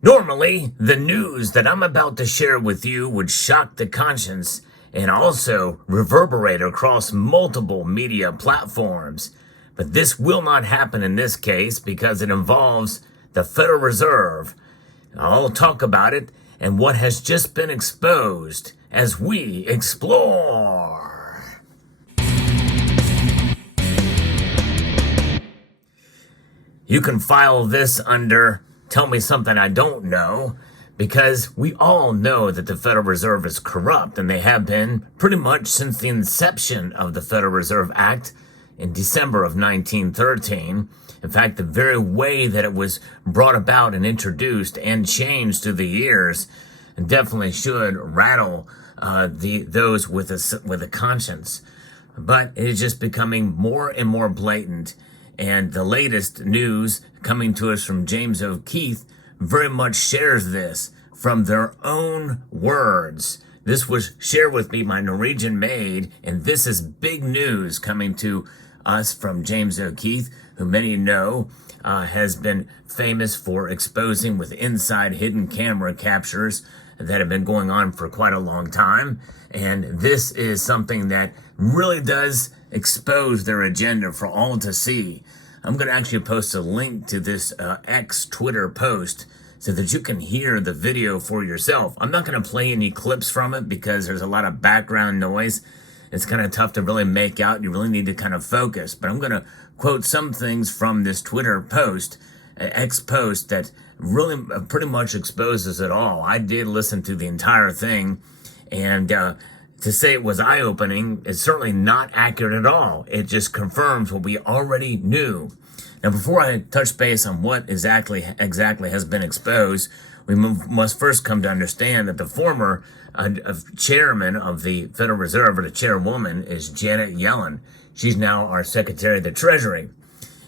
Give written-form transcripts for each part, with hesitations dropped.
Normally, the news that I'm about to share with you would shock the conscience and also reverberate across multiple media platforms. But this will not happen in this case because it involves the Federal Reserve. I'll talk about it and what has just been exposed as we explore. You can file this under Tell Me Something I Don't Know, because we all know that the Federal Reserve is corrupt, and they have been pretty much since the inception of the Federal Reserve Act in December of 1913. In fact, the very way that it was brought about and introduced and changed through the years definitely should rattle those with a conscience. But it is just becoming more and more blatant. And the latest news coming to us from James O'Keefe very much shares this from their own words. This was shared with me by Norwegian Maid, and this is big news coming to us from James O'Keefe, who many know has been famous for exposing with inside hidden camera captures that have been going on for quite a long time. And this is something that really does expose their agenda for all to see. I'm going to actually post a link to this X Twitter post so that you can hear the video for yourself. I'm not going to play any clips from it because there's a lot of background noise. It's kind of tough to really make out. You really need to kind of focus. But I'm going to quote some things from this Twitter post, X post, that really pretty much exposes it all. I did listen to the entire thing, and to say it was eye-opening is certainly not accurate at all. It just confirms what we already knew. Now, before I touch base on what exactly has been exposed, we must first come to understand that the former chairman of the Federal Reserve, or the chairwoman, is Janet Yellen. She's now our Secretary of the Treasury.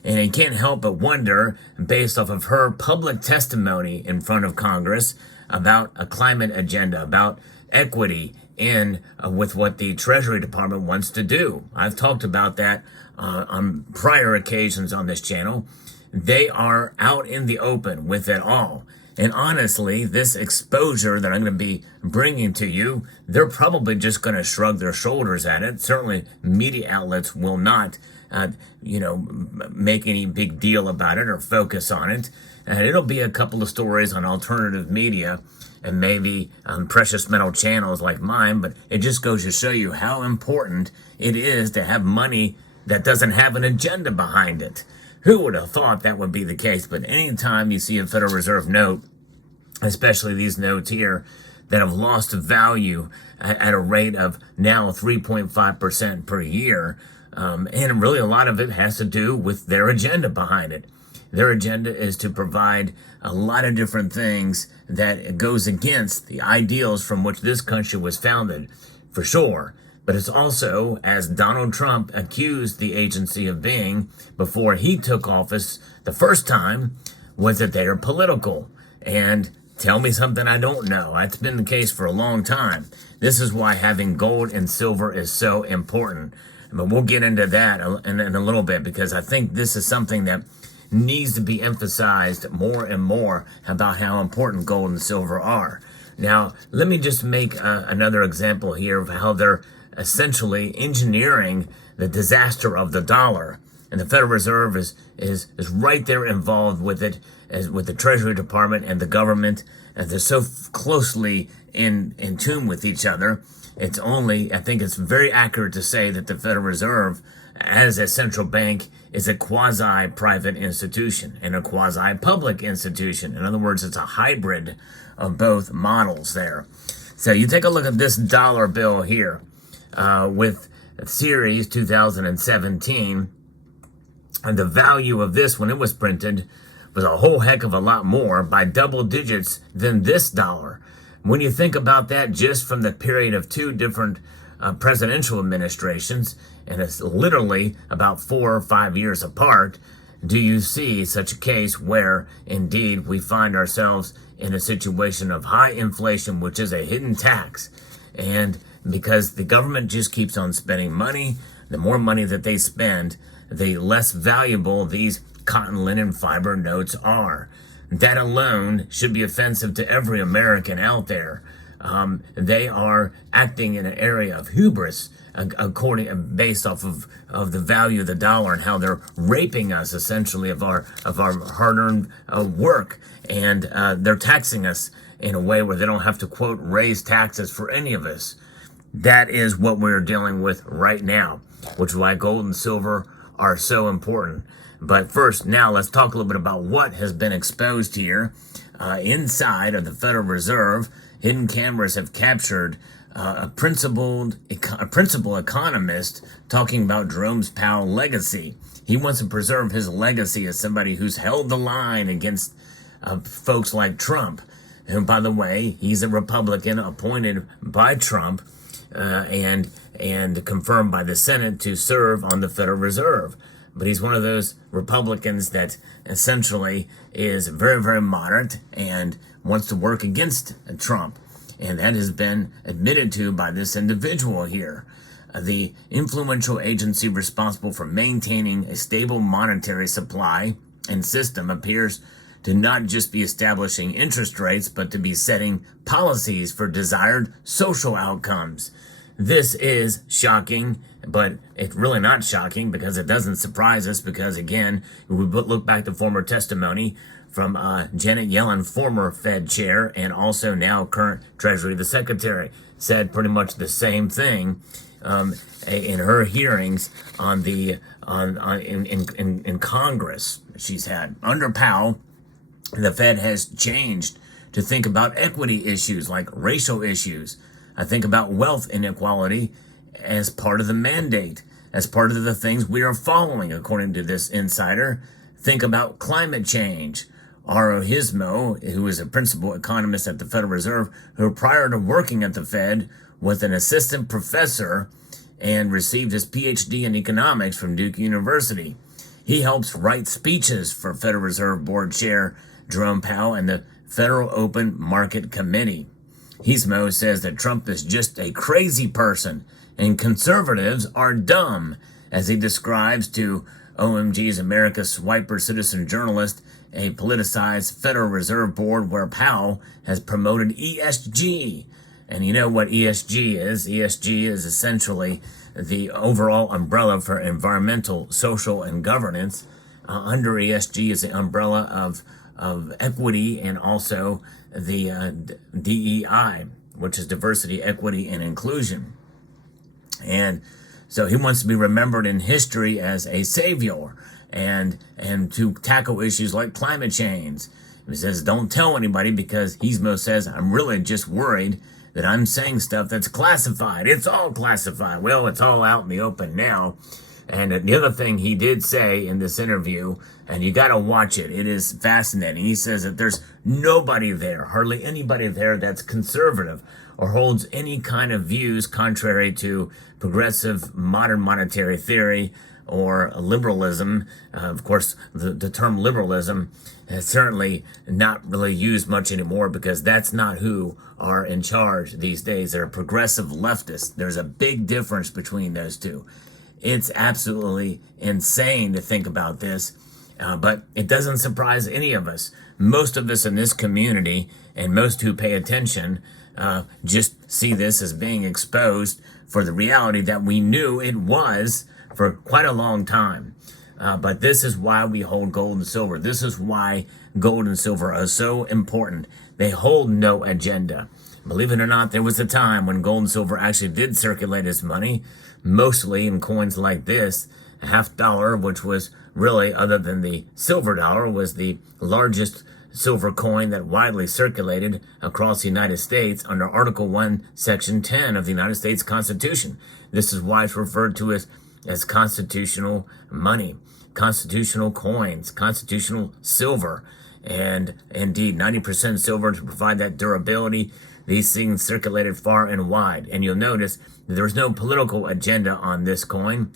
And you can't help but wonder, based off of her public testimony in front of Congress about a climate agenda, about equity in with what the Treasury Department wants to do. I've talked about that on prior occasions on this channel. They are out in the open with it all. And honestly, this exposure that I'm going to be bringing to you, they're probably just going to shrug their shoulders at it. Certainly, media outlets will not, make any big deal about it or focus on it. And it'll be a couple of stories on alternative media and maybe on precious metal channels like mine, but it just goes to show you how important it is to have money that doesn't have an agenda behind it. Who would have thought that would be the case? But anytime you see a Federal Reserve note, especially these notes here, that have lost value at a rate of now 3.5% per year, and really a lot of it has to do with their agenda behind it. Their agenda is to provide a lot of different things that goes against the ideals from which this country was founded, for sure. But it's also, as Donald Trump accused the agency of being before he took office the first time, was that they are political. And tell me something I don't know. That's been the case for a long time. This is why having gold and silver is so important. But we'll get into that in a little bit, because I think this is something that needs to be emphasized more and more about how important gold and silver are. Now, let me just make another example here of how they're essentially engineering the disaster of the dollar. And the Federal Reserve is right there involved with it, as with the Treasury Department and the government, and they're so closely in tune with each other. I think it's very accurate to say that the Federal Reserve, as a central bank, is a quasi-private institution and a quasi-public institution. In other words, it's a hybrid of both models there. So you take a look at this dollar bill here with Series 2017, and the value of this when it was printed was a whole heck of a lot more, by double digits, than this dollar. When you think about that just from the period of two different presidential administrations, and it's literally about 4 or 5 years apart, do you see such a case where indeed we find ourselves in a situation of high inflation, which is a hidden tax. And because the government just keeps on spending money, the more money that they spend, the less valuable these cotton linen fiber notes are. that alone should be offensive to every American out there. They are acting in an area of hubris, based off of the value of the dollar and how they're raping us essentially of our hard-earned work, and they're taxing us in a way where they don't have to, quote, raise taxes for any of us. That is what we're dealing with right now, which is why gold and silver are so important. But first, now let's talk a little bit about what has been exposed here. Inside of the Federal Reserve, hidden cameras have captured a principal economist talking about Jerome Powell's legacy. He wants to preserve his legacy as somebody who's held the line against folks like Trump. And by the way, he's a Republican appointed by Trump and confirmed by the Senate to serve on the Federal Reserve. But he's one of those Republicans that essentially is very, very moderate and wants to work against Trump. And that has been admitted to by this individual here. The influential agency responsible for maintaining a stable monetary supply and system appears to not just be establishing interest rates, but to be setting policies for desired social outcomes. This is shocking, but it's really not shocking because it doesn't surprise us because, again, we look back to former testimony from Janet Yellen, former Fed chair, and also now current Treasury the Secretary, said pretty much the same thing in her hearings in Congress she's had. Under Powell, the Fed has changed to think about equity issues like racial issues. I think about wealth inequality as part of the mandate, as part of the things we are following, according to this insider. Think about climate change. Aro Hismo, who is a principal economist at the Federal Reserve, who prior to working at the Fed was an assistant professor and received his PhD in economics from Duke University. He helps write speeches for Federal Reserve Board Chair Jerome Powell and the Federal Open Market Committee. Hismo says that Trump is just a crazy person and conservatives are dumb, as he describes to OMG's America Swiper citizen journalist a politicized Federal Reserve Board where Powell has promoted ESG. And you know what ESG is? ESG is essentially the overall umbrella for environmental, social, and governance. Under ESG is the umbrella of equity and also the DEI, which is diversity, equity, and inclusion. And so he wants to be remembered in history as a savior and to tackle issues like climate change. He says, don't tell anybody, because Hismo says, I'm really just worried that I'm saying stuff that's classified. It's all classified. Well, it's all out in the open now. And the other thing he did say in this interview, and you got to watch it, it is fascinating. He says that there's nobody there, hardly anybody there that's conservative or holds any kind of views contrary to progressive modern monetary theory or liberalism. Of course, the term liberalism is certainly not really used much anymore because that's not who are in charge these days. They're progressive leftists. There's a big difference between those two. It's absolutely insane to think about this, but it doesn't surprise any of us. Most of us in this community and most who pay attention just see this as being exposed for the reality that we knew it was for quite a long time. But this is why we hold gold and silver. This is why gold and silver are so important. They hold no agenda. Believe it or not, there was a time when gold and silver actually did circulate as money, mostly in coins like this. A $50, which was really, other than the silver dollar, was the largest silver coin that widely circulated across the United States under Article 1, Section 10 of the United States Constitution. This is why it's referred to as constitutional money, constitutional coins, constitutional silver. And indeed, 90% silver to provide that durability. These things circulated far and wide. And you'll notice there's no political agenda on this coin.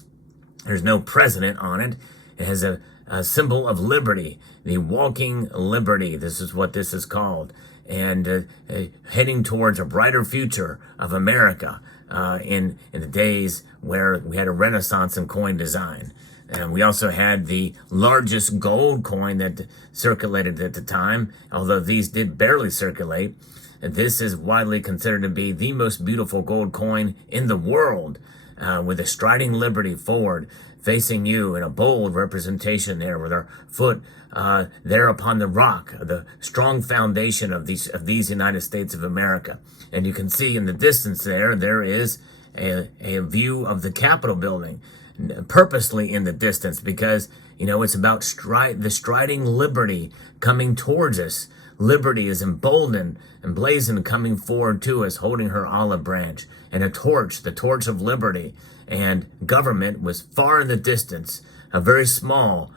There's no president on it. It has a symbol of liberty, the walking liberty. This is what this is called. And heading towards a brighter future of America in the days where we had a renaissance in coin design. And we also had the largest gold coin that circulated at the time, although these did barely circulate. And this is widely considered to be the most beautiful gold coin in the world, with a striding liberty forward, facing you in a bold representation there, with our foot there upon the rock, the strong foundation of these United States of America. And you can see in the distance there is a view of the Capitol building, purposely in the distance, because, it's about the striding liberty coming towards us. Liberty is emboldened and blazoned, coming forward to us, holding her olive branch and a torch, the torch of liberty. And government was far in the distance, a very small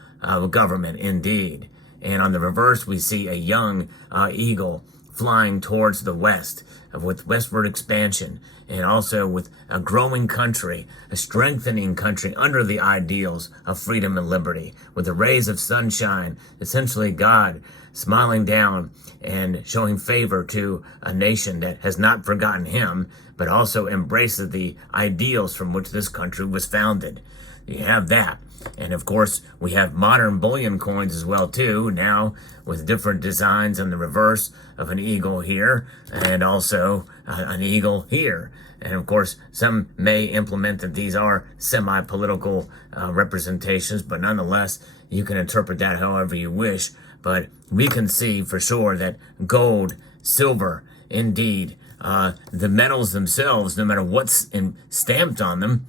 government indeed. And on the reverse, we see a young eagle flying towards the west, with westward expansion, and also with a growing country, a strengthening country under the ideals of freedom and liberty, with the rays of sunshine, essentially God smiling down and showing favor to a nation that has not forgotten him, but also embraces the ideals from which this country was founded. You have that. And of course, we have modern bullion coins as well too, now with different designs on the reverse of an eagle here, and also an eagle here. And of course, some may implement that these are semi-political representations, but nonetheless, you can interpret that however you wish. But we can see for sure that gold, silver, indeed, the metals themselves, no matter what's stamped on them,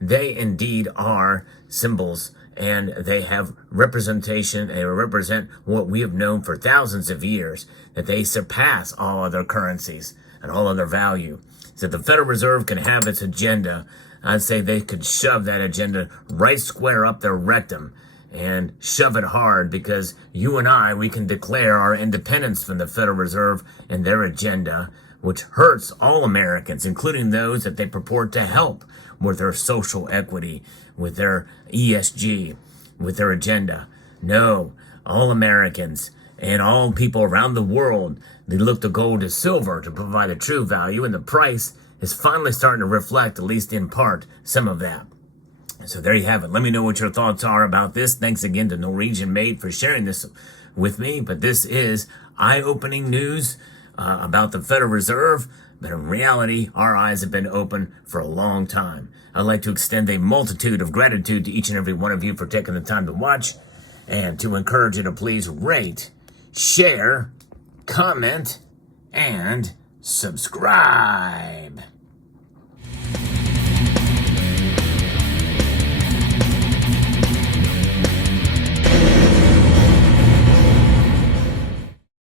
they indeed are symbols, and they have representation. They represent what we have known for thousands of years, that they surpass all other currencies and all other value. So the Federal Reserve can have its agenda. I'd say they could shove that agenda right square up their rectum and shove it hard, because you and I, we can declare our independence from the Federal Reserve and their agenda, which hurts all Americans, including those that they purport to help with their social equity, with their ESG, with their agenda. No, all Americans and all people around the world, they look to gold to silver to provide the true value, and the price is finally starting to reflect, at least in part, some of that. So there you have it. Let me know what your thoughts are about this. Thanks again to Norwegian Made for sharing this with me. But this is eye-opening news about the Federal Reserve. But in reality, our eyes have been open for a long time. I'd like to extend a multitude of gratitude to each and every one of you for taking the time to watch, and to encourage you to please rate, share, comment, and subscribe.